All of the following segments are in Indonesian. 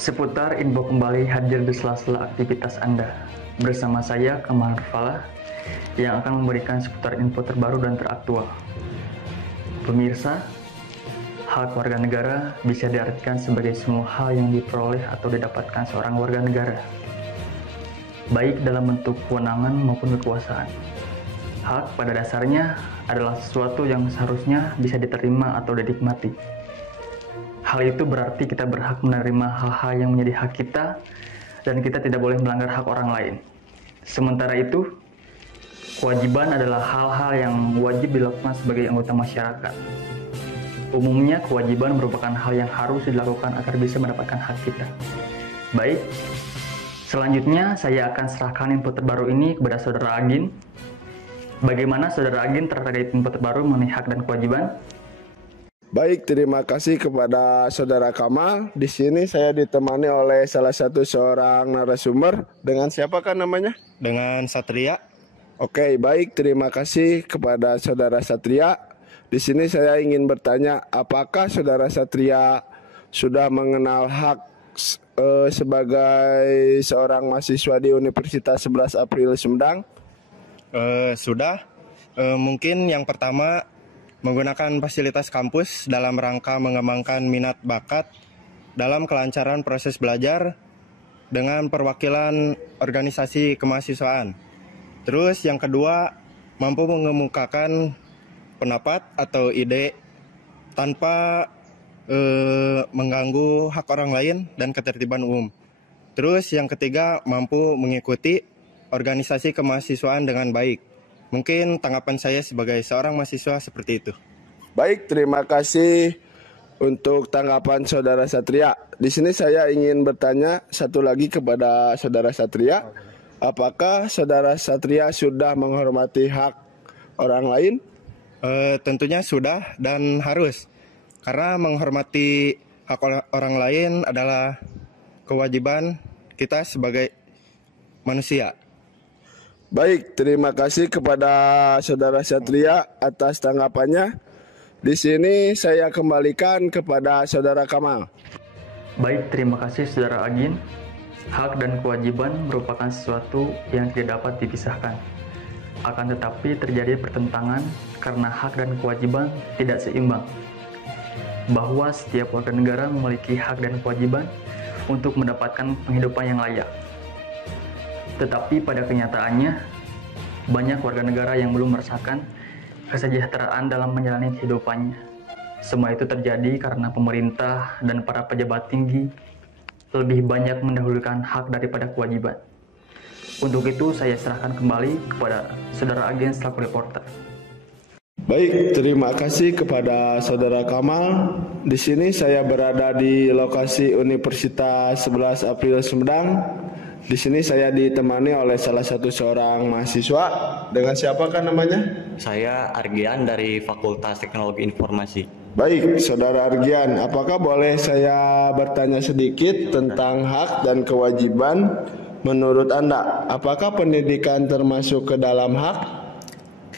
Seputar info kembali hadir di sela-sela aktivitas Anda. Bersama saya, Kamal Rufala, yang akan memberikan seputar info terbaru dan teraktual. Pemirsa, hak warga negara bisa diartikan sebagai semua hal yang diperoleh atau didapatkan seorang warga negara, baik dalam bentuk kewenangan maupun kekuasaan. Hak pada dasarnya adalah sesuatu yang seharusnya bisa diterima atau dinikmati. Hal itu berarti kita berhak menerima hal-hal yang menjadi hak kita dan kita tidak boleh melanggar hak orang lain. Sementara itu, kewajiban adalah hal-hal yang wajib dilakukan sebagai anggota masyarakat. Umumnya, kewajiban merupakan hal yang harus dilakukan agar bisa mendapatkan hak kita. Baik, selanjutnya saya akan serahkan info terbaru ini kepada Saudara Agin. Bagaimana Saudara Agin terkait info terbaru mengenai hak dan kewajiban? Baik, terima kasih kepada Saudara Kamal. Di sini saya ditemani oleh salah satu seorang narasumber. Dengan siapakah namanya? Dengan Satria. Oke, baik, terima kasih kepada Saudara Satria. Di sini saya ingin bertanya, apakah Saudara Satria sudah mengenal hak sebagai seorang mahasiswa di Universitas 11 April Sumedang? Sudah. Mungkin yang pertama, menggunakan fasilitas kampus dalam rangka mengembangkan minat bakat dalam kelancaran proses belajar dengan perwakilan organisasi kemahasiswaan. Terus yang kedua, mampu mengemukakan pendapat atau ide tanpa mengganggu hak orang lain dan ketertiban umum. Terus yang ketiga, mampu mengikuti organisasi kemahasiswaan dengan baik. Mungkin tanggapan saya sebagai seorang mahasiswa seperti itu. Baik, terima kasih untuk tanggapan Saudara Satria. Di sini saya ingin bertanya satu lagi kepada Saudara Satria. Apakah Saudara Satria sudah menghormati hak orang lain? Tentunya sudah dan harus. Karena menghormati hak orang lain adalah kewajiban kita sebagai manusia. Baik, terima kasih kepada Saudara Satria atas tanggapannya. Di sini saya kembalikan kepada Saudara Kamal. Baik, terima kasih Saudara Agin. Hak dan kewajiban merupakan sesuatu yang tidak dapat dipisahkan. Akan tetapi terjadi pertentangan karena hak dan kewajiban tidak seimbang. Bahwa setiap warga negara memiliki hak dan kewajiban untuk mendapatkan penghidupan yang layak. Tetapi pada kenyataannya, banyak warga negara yang belum merasakan kesejahteraan dalam menjalani kehidupannya. Semua itu terjadi karena pemerintah dan para pejabat tinggi lebih banyak mendahulukan hak daripada kewajiban. Untuk itu, saya serahkan kembali kepada Saudara Agen selaku reporter. Baik, terima kasih kepada Saudara Kamal. Di sini saya berada di lokasi Universitas 11 April Sumedang. Di sini saya ditemani oleh salah satu seorang mahasiswa. Dengan siapakah namanya? Saya Argian dari Fakultas Teknologi Informasi. Baik, Saudara Argian, apakah boleh saya bertanya sedikit tentang hak dan kewajiban menurut Anda? Apakah pendidikan termasuk ke dalam hak?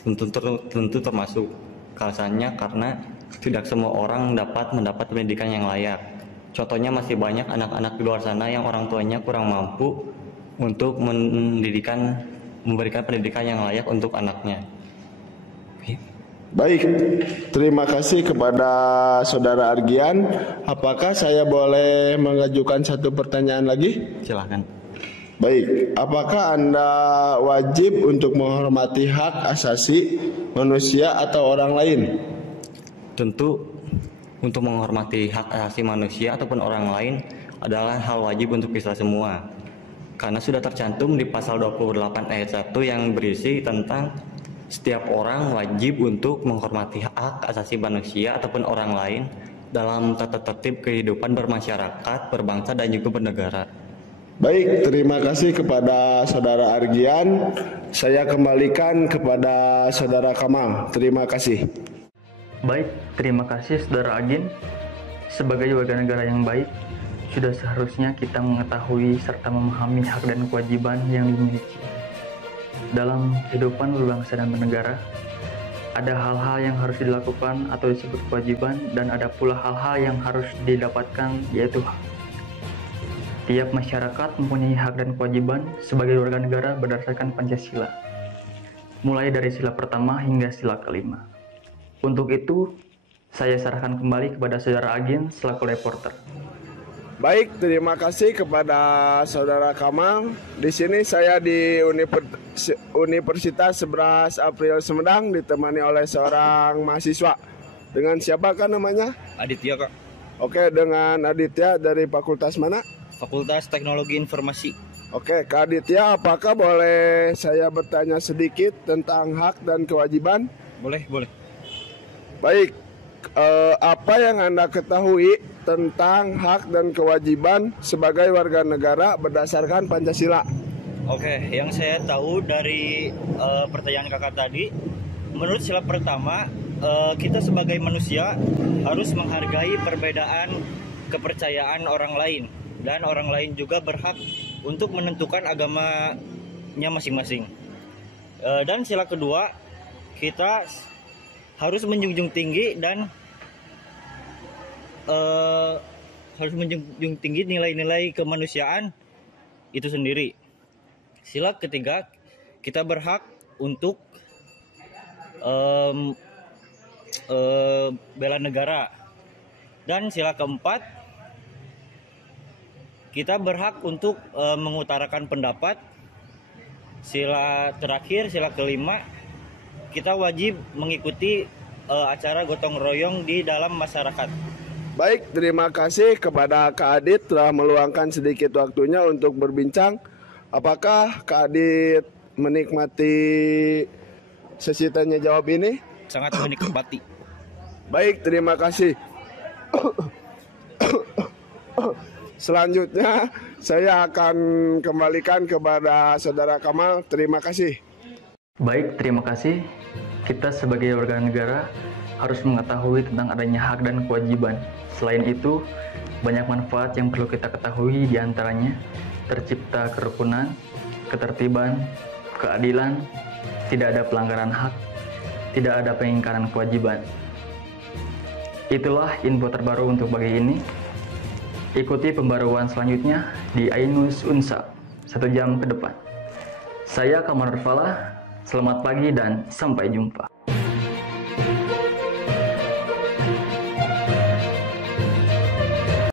Tentu termasuk. Alasannya karena tidak semua orang dapat mendapat pendidikan yang layak. Contohnya masih banyak anak-anak di luar sana yang orang tuanya kurang mampu untuk memberikan pendidikan yang layak untuk anaknya. Baik, terima kasih kepada Saudara Argian. Apakah saya boleh mengajukan satu pertanyaan lagi? Silahkan. Baik, apakah Anda wajib untuk menghormati hak asasi manusia atau orang lain? Tentu untuk menghormati hak asasi manusia ataupun orang lain adalah hal wajib untuk kita semua. Karena sudah tercantum di pasal 28 ayat 1 yang berisi tentang setiap orang wajib untuk menghormati hak asasi manusia ataupun orang lain dalam tata tertib kehidupan bermasyarakat, berbangsa, dan juga bernegara. Baik, terima kasih kepada Saudara Argian. Saya kembalikan kepada Saudara Kamal. Terima kasih. Baik, terima kasih Saudara Agin. Sebagai warga negara yang baik, sudah seharusnya kita mengetahui serta memahami hak dan kewajiban yang dimiliki. Dalam kehidupan berbangsa dan bernegara, ada hal-hal yang harus dilakukan atau disebut kewajiban, dan ada pula hal-hal yang harus didapatkan, yaitu hak. Tiap masyarakat mempunyai hak dan kewajiban sebagai warga negara berdasarkan Pancasila, mulai dari sila pertama hingga sila kelima. Untuk itu, saya serahkan kembali kepada Saudara Agin selaku reporter. Baik, terima kasih kepada Saudara Kamal. Di sini saya di Universitas 11 April Sumedang ditemani oleh seorang mahasiswa. Dengan siapa kan namanya? Aditya, Kak. Oke, dengan Aditya dari fakultas mana? Fakultas Teknologi Informasi. Oke, Kak Aditya, apakah boleh saya bertanya sedikit tentang hak dan kewajiban? Boleh. Baik, apa yang Anda ketahui tentang hak dan kewajiban sebagai warga negara berdasarkan Pancasila? Oke, yang saya tahu dari pertanyaan kakak tadi, menurut sila pertama, kita sebagai manusia harus menghargai perbedaan kepercayaan orang lain. Dan orang lain juga berhak untuk menentukan agamanya masing-masing. Dan sila kedua, kita harus menjunjung tinggi dan harus menjunjung tinggi nilai-nilai kemanusiaan itu sendiri. Sila ketiga, kita berhak untuk bela negara. Dan sila keempat, kita berhak untuk mengutarakan pendapat. Sila terakhir, sila kelima, kita wajib mengikuti acara gotong royong di dalam masyarakat. Baik, terima kasih kepada Kak Adit telah meluangkan sedikit waktunya untuk berbincang. Apakah Kak Adit menikmati sesi tanya jawab ini? Sangat menikmati. Baik, terima kasih. Selanjutnya saya akan kembalikan kepada Saudara Kamal. Terima kasih. Baik, terima kasih. Kita sebagai warga negara harus mengetahui tentang adanya hak dan kewajiban. Selain itu, banyak manfaat yang perlu kita ketahui, diantaranya tercipta kerukunan, ketertiban, keadilan, tidak ada pelanggaran hak, tidak ada pengingkaran kewajiban. Itulah info terbaru untuk pagi ini. Ikuti pembaruan selanjutnya di Ainus Unsa 1 jam ke depan. Saya Kamal Falah, selamat pagi dan sampai jumpa.